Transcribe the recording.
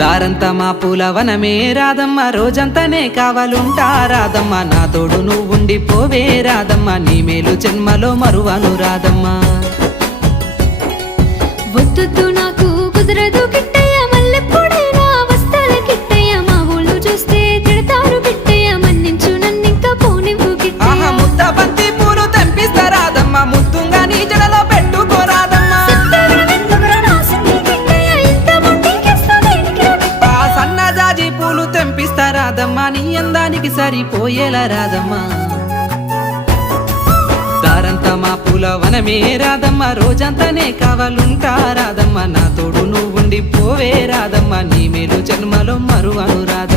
దారంతా మా పూలవనమే రాదమ్మ, రోజంతానే కావాలుంటా రాదమ్మ, నా తోడు నువ్వుండి పోవే రాదమ్మ, నీ మేలు జన్మలో మరువను రాదమ్మ. వద్దు నాకు కుదరదు కిట్టయ్య, మల్లెప్పుడైనా వస్తాల కిట్టయ్య, మా ఊళ్ళు చూస్తే తిడతారు కిట్టయ్య, మన్నించు నన్నింకా పోనివ్వు కిట్టయ్య. ముద్ద బంతి పూలు తెంపిస్తా రాదమ్మ, ముద్దుంగా నీ జడలో పెట్టుకోరాదమ్మ. సన్నజాజి పూలు తెంపిస్తా రాదమ్మ, నీ అందానికి సరిపోయేలా రాదమ్మ. దారంతా మా పూలవనమే రాదమ్మ, రోజంతానే కావాలుంటా రాదమ్మ, నా తోడు నువ్వుండి పోవే రాదమ్మ, నీ మేలు జన్మలో మరువను రాదమ్మ.